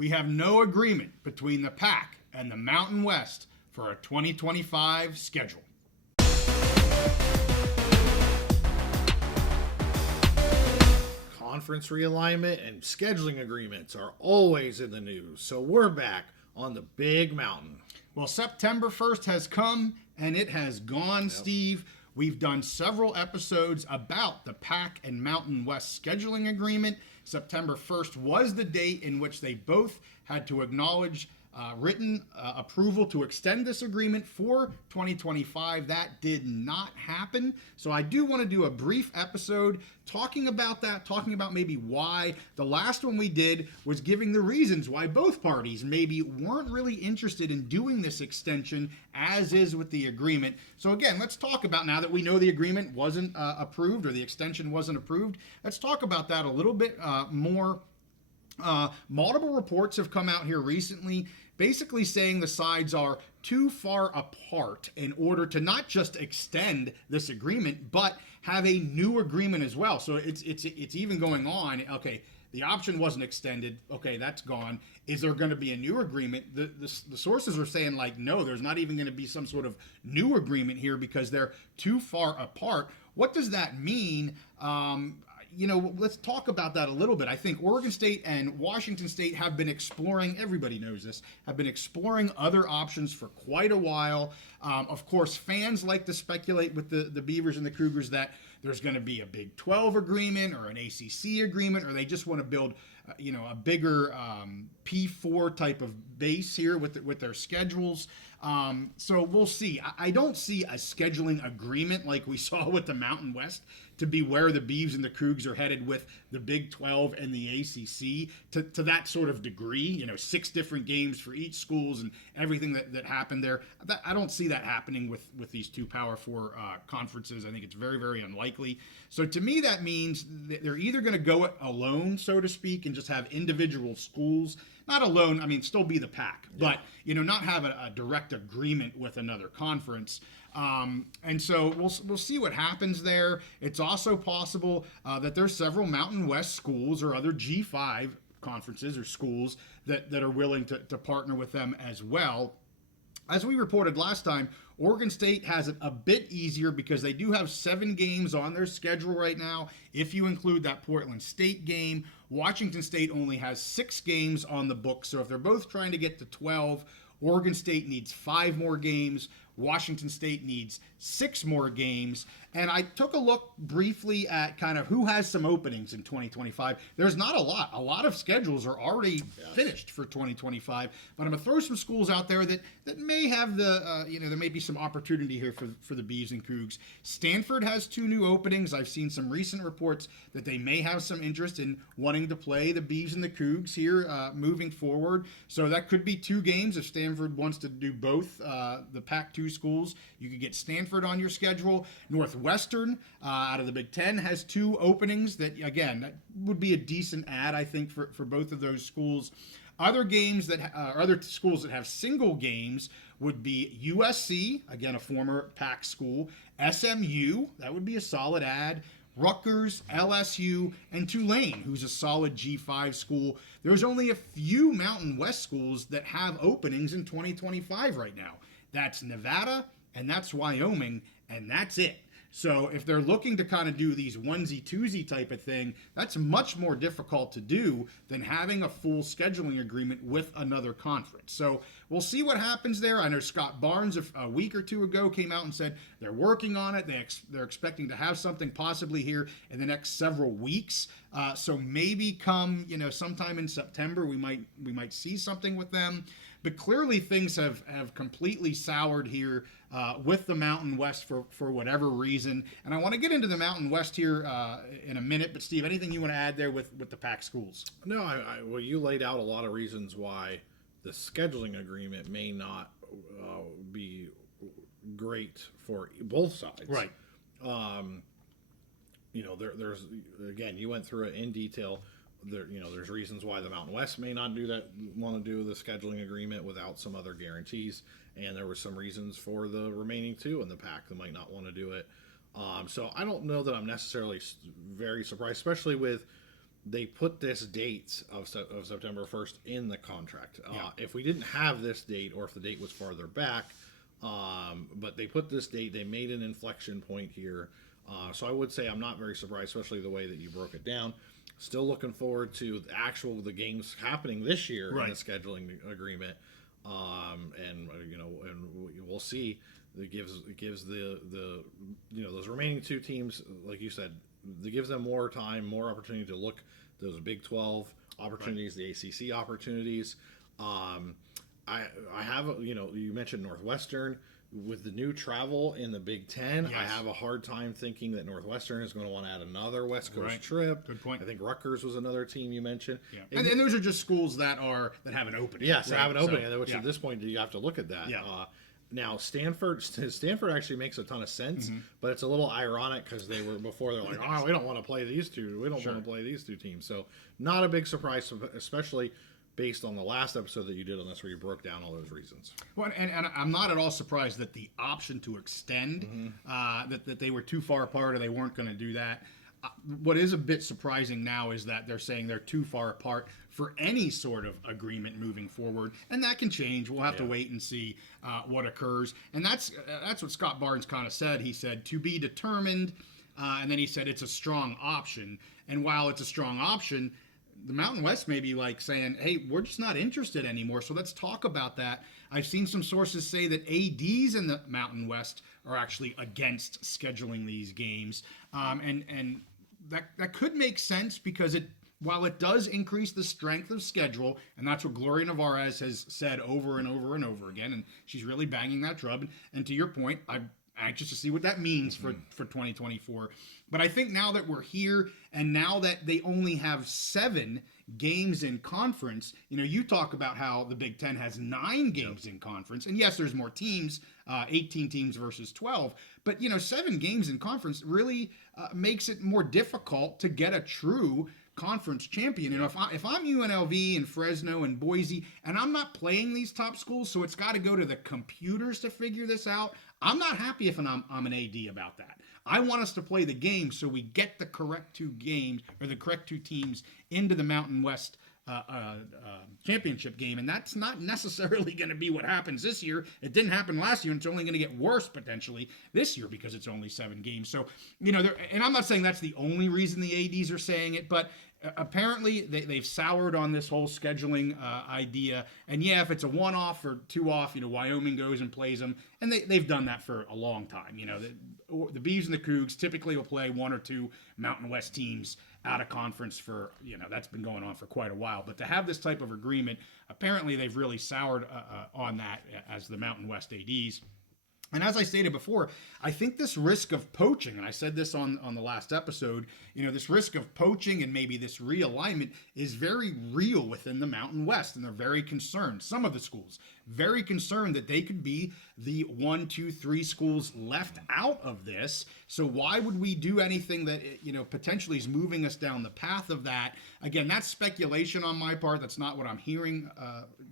we have no agreement between the PAC and the Mountain West for a 2025 schedule. Conference realignment and scheduling agreements are always in the news, so we're back on the big mountain. Well, September 1st has come and it has gone, Steve. We've done several episodes about the PAC and Mountain West scheduling agreement. September 1st was the date in which they both had to acknowledge written approval to extend this agreement for 2025. That did not happen. So I do want to do a brief episode talking about that, talking about maybe why. The last one we did was giving the reasons why both parties maybe weren't really interested in doing this extension as is with the agreement. So again, let's talk about, now that we know the agreement wasn't approved or the extension wasn't approved, let's talk about that a little bit more. Multiple reports have come out here recently basically saying the sides are too far apart in order to not just extend this agreement, but have a new agreement as well. So it's even going on. Okay, the option wasn't extended. Okay, that's gone. Is there going to be a new agreement? The sources are saying, like, no, there's not even going to be some sort of new agreement here because they're too far apart. What does that mean? Let's talk about that a little bit. I think Oregon State and Washington State have been exploring, everybody knows this, have been exploring other options for quite a while. Of course, fans like to speculate with the Beavers and the Cougars that there's going to be a Big 12 agreement or an ACC agreement, or they just want to build a bigger P4 type of base here with their schedules. So we'll see. I don't see a scheduling agreement like we saw with the Mountain West to be where the Beavs and the Cougs are headed with the Big 12 and the ACC to that sort of degree, 6 different games for each schools and everything that happened there. I don't see that happening with these two Power 4 conferences. I think it's very, very unlikely. So to me, that means that they're either going to go it alone, so to speak, and just have individual schools, not alone, I mean, still be the PAC, but, not have a direct agreement with another conference. And so we'll see what happens there. It's also possible that there's several Mountain West schools or other G5 conferences or schools that are willing to partner with them as well. As we reported last time, Oregon State has it a bit easier because they do have 7 games on their schedule right now. If you include that Portland State game, Washington State only has 6 games on the book. So if they're both trying to get to 12, Oregon State needs 5 more games. Washington State needs 6 more games. And I took a look briefly at kind of who has some openings in 2025. There's not a lot. A lot of schedules are already finished for 2025. But I'm going to throw some schools out there that may have there may be some opportunity here for the Beavs and Cougs. Stanford has 2 new openings. I've seen some recent reports that they may have some interest in wanting to play the Beavs and the Cougs here moving forward. So that could be 2 games if Stanford wants to do both the Pac-2 schools. You could get Stanford on your schedule. Northwestern out of the Big Ten has 2 openings that, again, that would be a decent add, I think, for both of those schools. Other games other schools that have single games would be USC, again, a former PAC school, SMU, that would be a solid add, Rutgers, LSU, and Tulane, who's a solid G5 school. There's only a few Mountain West schools that have openings in 2025 right now. That's Nevada, and that's Wyoming, and that's it. So if they're looking to kind of do these onesie-twosie type of thing, that's much more difficult to do than having a full scheduling agreement with another conference. So we'll see what happens there. I know Scott Barnes a week or 2 ago came out and said they're working on it. They're expecting to have something possibly here in the next several weeks. So maybe come sometime in September we might see something with them. But clearly things have completely soured here with the Mountain West for whatever reason. And I want to get into the Mountain West here in a minute. But, Steve, anything you want to add there with the PAC schools? No, well, you laid out a lot of reasons why the scheduling agreement may not be great for both sides. Right. There's, again, you went through it in detail. There's reasons why the Mountain West may not want to do the scheduling agreement without some other guarantees, and there were some reasons for the remaining 2 in the PAC that might not want to do it. So I don't know that I'm necessarily very surprised, especially with they put this date of September 1st in the contract. If we didn't have this date, or if the date was farther back, but they put this date, they made an inflection point here. So I would say I'm not very surprised, especially the way that you broke it down. Still looking forward to the games happening this year in the scheduling agreement. And we'll see. It gives the those remaining two teams, like you said, it gives them more time, more opportunity to look those Big 12 opportunities, the ACC opportunities. I have, you mentioned Northwestern. With the new travel in the Big Ten, I have a hard time thinking that Northwestern is going to want to add another West Coast trip. Good point. I think Rutgers was another team you mentioned. Yeah. And those are just schools that have an opening. Yes, have an opening, which at this point you have to look at that. Yeah. Now Stanford actually makes a ton of sense, but it's a little ironic because they were before they're like, oh, we don't want to play these two. We don't want to play these two teams. So not a big surprise, especially based on the last episode that you did on this, where you broke down all those reasons. Well, and I'm not at all surprised that the option to extend, that they were too far apart or they weren't going to do that. What is a bit surprising now is that they're saying they're too far apart for any sort of agreement moving forward, and that can change. We'll have to wait and see what occurs. And that's what Scott Barnes kind of said. He said, to be determined, and then he said it's a strong option. And while it's a strong option, the Mountain West may be like saying, hey, we're just not interested anymore, so let's talk about that. I've seen some sources say that ADs in the Mountain West are actually against scheduling these games. And that could make sense because while it does increase the strength of schedule, and that's what Gloria Nevarez has said over and over and over again, and she's really banging that drum. And to your point, I'm anxious to see what that means for 2024. But I think now that we're here, and now that they only have 7 games in conference, you talk about how the Big Ten has 9 games in conference, and yes, there's more teams, 18 teams versus 12, but 7 games in conference really makes it more difficult to get a true conference champion. If I'm UNLV and Fresno and Boise, and I'm not playing these top schools, so it's got to go to the computers to figure this out, I'm not happy if I'm an AD about that. I want us to play the game so we get the correct 2 games, or the correct 2 teams into the Mountain West championship game, and that's not necessarily going to be what happens this year. It didn't happen last year, and it's only going to get worse potentially this year because it's only 7 games. So, and I'm not saying that's the only reason the ADs are saying it, but apparently they've soured on this whole scheduling idea. And yeah, if it's a 1-off or 2-off, Wyoming goes and plays them, and they've done that for a long time. The Beavs and the Cougs typically will play 1 or 2 Mountain West teams out of conference for, that's been going on for quite a while. But to have this type of agreement, apparently they've really soured on that as the Mountain West ADs. And as I stated before, I think this risk of poaching, and I said this on the last episode, this risk of poaching and maybe this realignment is very real within the Mountain West, and they're very concerned. Some of the schools very concerned that they could be the 1, 2, 3 schools left out of this. So why would we do anything that potentially is moving us down the path of that? Again, that's speculation on my part. That's not what I'm hearing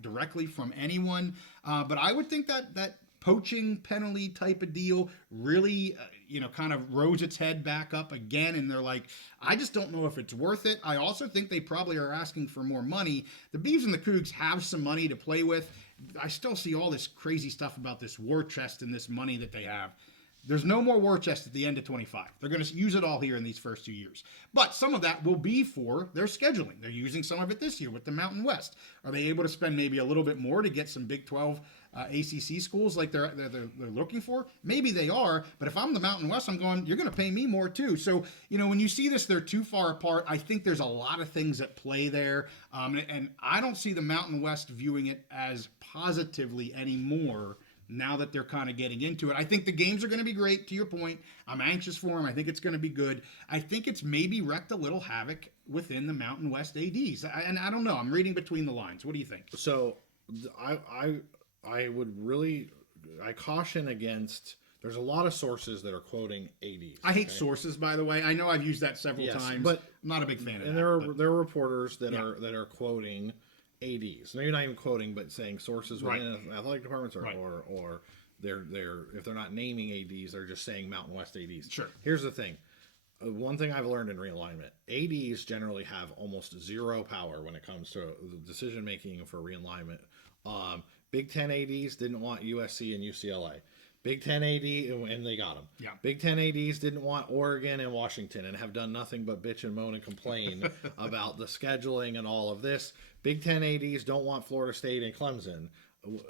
directly from anyone. But I would think that poaching penalty type of deal really, kind of rose its head back up again. And they're like, I just don't know if it's worth it. I also think they probably are asking for more money. The Beavs and the Cougs have some money to play with. I still see all this crazy stuff about this war chest and this money that they have. There's no more war chest at the end of 25. They're going to use it all here in these first 2 years. But some of that will be for their scheduling. They're using some of it this year with the Mountain West. Are they able to spend maybe a little bit more to get some Big 12 ACC schools like they're looking for? Maybe they are, but if I'm the Mountain West, I'm going, you're going to pay me more too. So, when you see this, they're too far apart. I think there's a lot of things at play there. And I don't see the Mountain West viewing it as positively anymore now that they're kind of getting into it. I think the games are going to be great, to your point. I'm anxious for them. I think it's going to be good. I think it's maybe wreaked a little havoc within the Mountain West ADs. And I don't know. I'm reading between the lines. What do you think? So I would really, I caution against, there's a lot of sources that are quoting ADs. I hate sources, by the way. I know I've used that several times, but I'm not a big fan of that. And there are reporters that are quoting ADs. Maybe not even quoting, but saying sources within athletic departments, or they're if they're not naming ADs, they're just saying Mountain West ADs. Sure. Here's the thing: one thing I've learned in realignment, ADs generally have almost zero power when it comes to the decision making for realignment. Big Ten ADs didn't want USC and UCLA. Big Ten AD, and they got them. Yeah. Big Ten ADs didn't want Oregon and Washington and have done nothing but bitch and moan and complain about the scheduling and all of this. Big Ten ADs don't want Florida State and Clemson,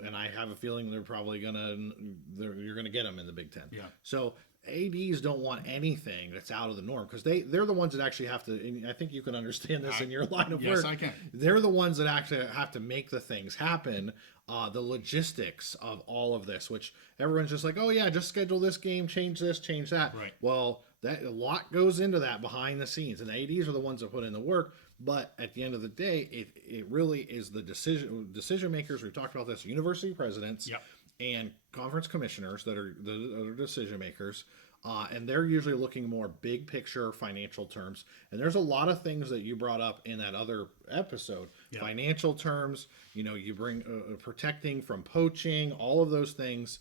and I have a feeling you're gonna get them in the Big Ten. Yeah. So ADs don't want anything that's out of the norm because they're the ones that actually have to. And I think you can understand this in your line of work. Yes, I can. They're the ones that actually have to make the things happen. The logistics of all of this, which everyone's just like, oh yeah, just schedule this game, change this, change that. Right. Well, that a lot goes into that behind the scenes, and the ADs are the ones that put in the work. But at the end of the day, it really is the decision makers. We've talked about this: university presidents. Yep. And conference commissioners that are the decision makers, and they're usually looking more big picture financial terms. And there's a lot of things that you brought up in that other episode, financial terms. You bring protecting from poaching, all of those things.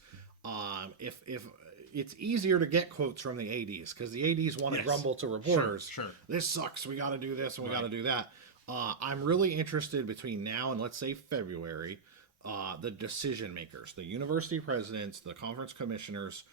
If it's easier to get quotes from the ADs because the ADs want to grumble to reporters. Sure. This sucks. We got to do this and we got to do that. I'm really interested between now and let's say February. The decision makers, the university presidents, the conference commissioners,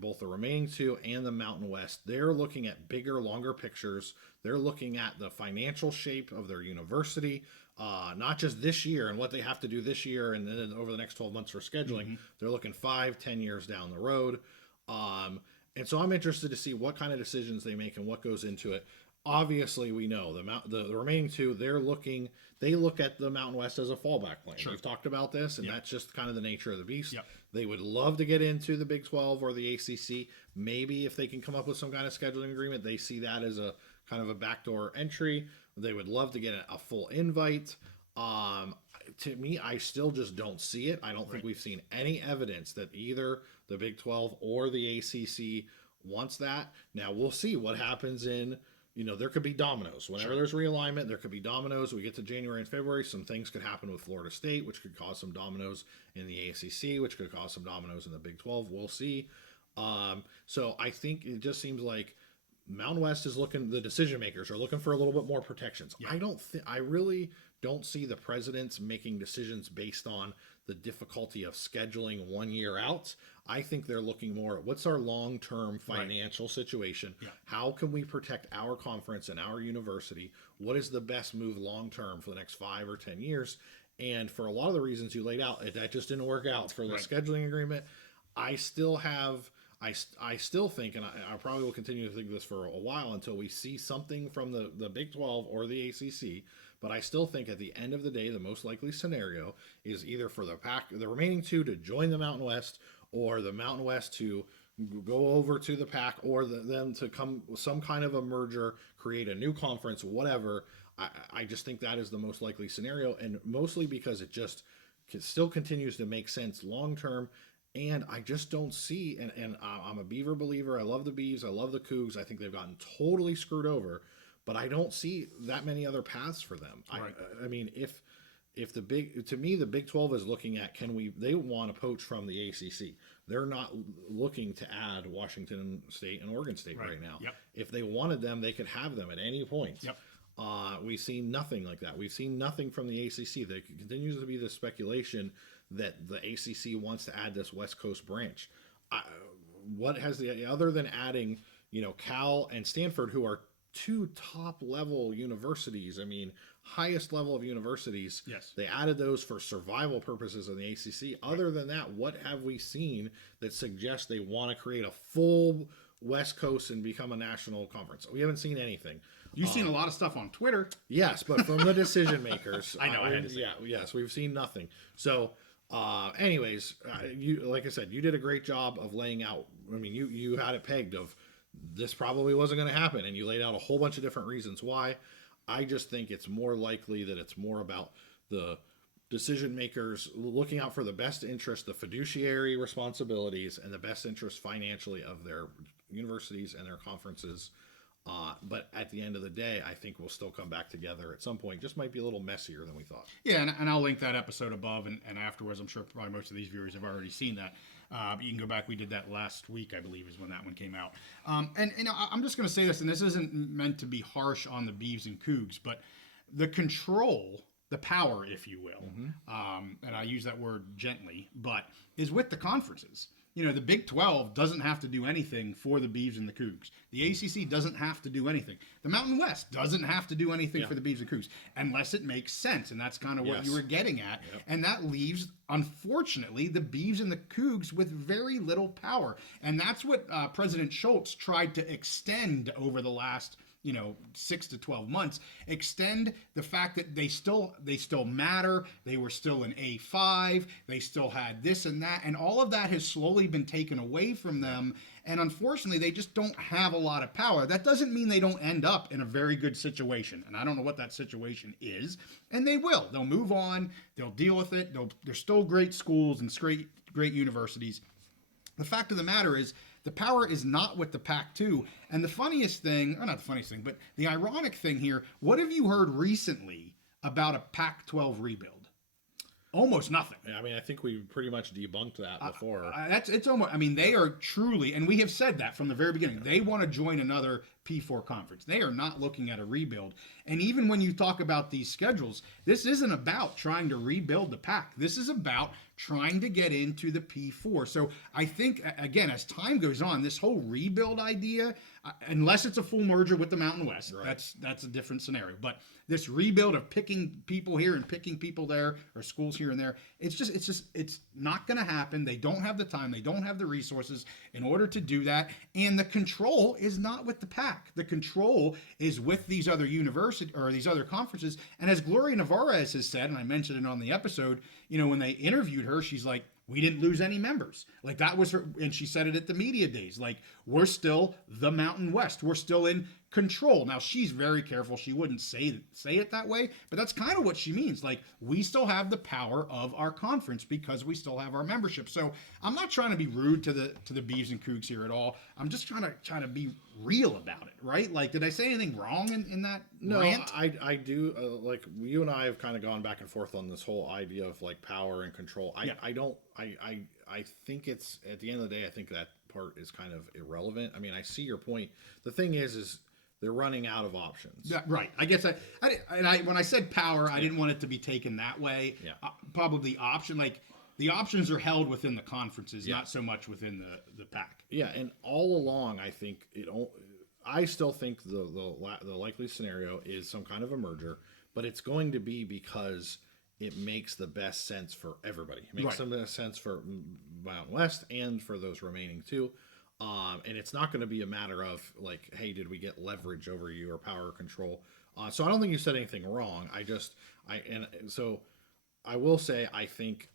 both the remaining two and the Mountain West, they're looking at bigger, longer pictures. They're looking at the financial shape of their university, not just this year and what they have to do this year and then over the next 12 months for scheduling. Mm-hmm. They're looking 5-10 years down the road. And so I'm interested to see what kind of decisions they make and what goes into it. Obviously, we know the remaining two, they look at the Mountain West as a fallback plan. We've talked about this, and that's just kind of the nature of the beast. Yep. They would love to get into the Big 12 or the ACC. Maybe if they can come up with some kind of scheduling agreement, they see that as a kind of a backdoor entry. They would love to get a full invite. To me, I still just don't see it. I don't think we've seen any evidence that either the Big 12 or the ACC wants that. Now, we'll see what happens in... there could be dominoes. Whenever there's realignment, there could be dominoes. We get to January and February, some things could happen with Florida State, which could cause some dominoes in the ACC, which could cause some dominoes in the Big 12. We'll see. So I think it just seems like Mountain West is the decision makers are looking for a little bit more protections. Yeah. I really don't see the presidents making decisions based on the difficulty of scheduling 1 year out. I think they're looking more at what's our long-term financial situation? Yeah. How can we protect our conference and our university? What is the best move long-term for the next 5 or 10 years? And for a lot of the reasons you laid out, that just didn't work out for the scheduling agreement. I still think, and I probably will continue to think this for a while until we see something from the Big 12 or the ACC, but I still think at the end of the day, the most likely scenario is either for the remaining two to join the Mountain West, or the Mountain West to go over to the PAC, or them to come some kind of a merger, create a new conference, whatever. I just think that is the most likely scenario, and mostly because it just still continues to make sense long term. And I just don't see, and I'm a Beaver believer. I love the Beavs. I love the Cougs. I think they've gotten totally screwed over, but I don't see that many other paths for them. Right. I mean, if the Big 12 is looking at, they want to poach from the ACC. They're not looking to add Washington State and Oregon State right now. Yep. If they wanted them, they could have them at any point. Yep. We've seen nothing like that. We've seen nothing from the ACC. There continues to be this speculation that the ACC wants to add this West Coast branch. What has other than adding, Cal and Stanford, who are two top level universities, highest level of universities. Yes. They added those for survival purposes in the ACC. Other than that, what have we seen that suggests they want to create a full West Coast and become a national conference? We haven't seen anything. You've seen a lot of stuff on Twitter. Yes, but from the decision makers. I know. I had to say. Yes, we've seen nothing. So, anyways, like I said, you did a great job of laying out. You had it pegged of this probably wasn't going to happen, and you laid out a whole bunch of different reasons why. I just think it's more likely that it's more about the decision makers looking out for the best interest, the fiduciary responsibilities, and the best interest financially of their universities and their conferences. But at the end of the day, I think we'll still come back together at some point. Just might be a little messier than we thought. Yeah, and I'll link that episode above, and afterwards, I'm sure probably most of these viewers have already seen that. But you can go back. We did that last week, I believe, is when that one came out. And you know, I'm just going to say this, and this isn't meant to be harsh on the Beavs and Cougs, but the control, the power, if you will, and I use that word gently, but is with the conferences. You know, the Big 12 doesn't have to do anything for the Beavs and the Cougs. The ACC doesn't have to do anything. The Mountain West doesn't have to do anything for the Beavs and Cougs unless it makes sense. And that's kind of what you were getting at. Yep. And that leaves, unfortunately, the Beavs and the Cougs with very little power. And that's what President Schultz tried to extend over the last 6 to 12 months, extend the fact that they still matter. They were still an A5. They still had this and that. And all of that has slowly been taken away from them. And unfortunately, they just don't have a lot of power. That doesn't mean they don't end up in a very good situation. And I don't know what that situation is. And they will. They'll move on. They'll deal with it. They're still great schools and great universities. The fact of the matter is, the power is not with the PAC-2. And the funniest thing, or not the funniest thing, but the ironic thing here, what have you heard recently about a PAC-12 rebuild? Almost nothing. I mean, I think we pretty much debunked that before. It's almost, I mean, they are truly, and we have said that from the very beginning, they want to join another P4 conference. They are not looking at a rebuild. And even when you talk about these schedules, this isn't about trying to rebuild the PAC. This is about trying to get into the P4. So I think, again, as time goes on, this whole rebuild idea, unless it's a full merger with the Mountain West, that's a different scenario. But this rebuild of picking people here and picking people there, or schools here and there, it's not going to happen. They don't have the time. They don't have the resources in order to do that. And the control is not with the PAC. The control is with these other universities or these other conferences. And as Gloria Navarez has said, and I mentioned it on the episode, when they interviewed her, she's like, we didn't lose any members. Like, that was her, and she said it at the media days. Like, we're still the Mountain West. We're still in control. Now, she's very careful. She wouldn't say it that way, but that's kind of what she means. Like, we still have the power of our conference because we still have our membership. So I'm not trying to be rude to the Beavs and Cougs here at all. I'm just trying to be real about it, right? Like, did I say anything wrong in that rant? I do. Like, you and I have kind of gone back and forth on this whole idea of like power and control. I think it's, at the end of the day, I think that part is kind of irrelevant. I mean, I see your point. The thing is they're running out of options. Yeah, right. I guess when I said power, I didn't want it to be taken that way. Yeah. Probably option, like the options are held within the conferences, not so much within the PAC. Yeah, and all along, I think I still think the likely scenario is some kind of a merger, but it's going to be because it makes the best sense for everybody. It makes the best sense for Mountain West and for those remaining two. And it's not going to be a matter of like, hey, did we get leverage over you or power or control? So I don't think you said anything wrong. So I will say, I think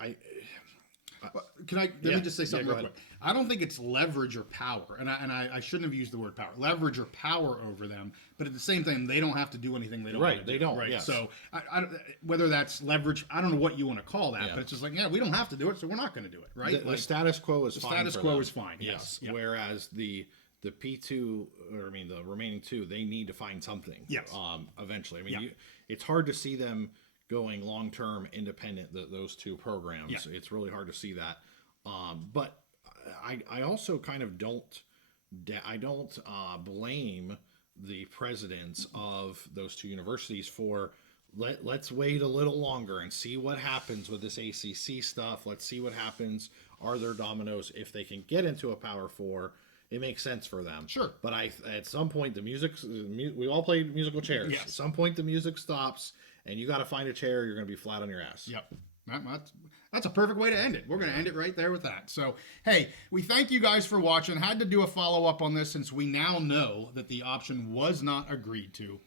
let me just say something real quick. I don't think it's leverage or power, and I shouldn't have used the word power. Leverage or power over them, but at the same time, they don't have to do anything they don't want to do. They don't, right? Yes. So I whether that's leverage, I don't know what you want to call that, but it's just like, we don't have to do it, so we're not going to do it, right? The status quo is fine. The status quo is fine. Yes. Yep. Whereas the P2, or I mean the remaining two, they need to find something. Yes. Eventually, I mean, it's hard to see them going long-term independent, those two programs. Yeah. It's really hard to see that. But I also kind of don't blame the presidents of those two universities for let's wait a little longer and see what happens with this ACC stuff. Let's see what happens. Are there dominoes? If they can get into a Power 4, it makes sense for them. Sure. But at some point, we all played musical chairs. Yes. At some point, the music stops, and you got to find a chair. You're going to be flat on your ass. Yep. That's a perfect way to end it. We're going to end it right there with that. So, hey, we thank you guys for watching. Had to do a follow-up on this since we now know that the option was not agreed to.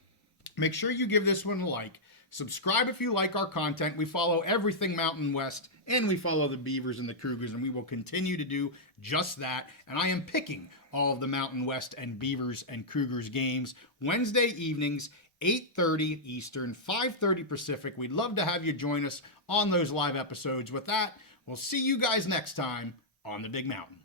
Make sure you give this one a like. Subscribe if you like our content. We follow everything Mountain West, and we follow the Beavers and the Cougars, and we will continue to do just that. And I am picking all of the Mountain West and Beavers and Cougars games Wednesday evenings, 8:30 Eastern, 5:30 Pacific. We'd love to have you join us on those live episodes. With that, we'll see you guys next time on the Big Mountain.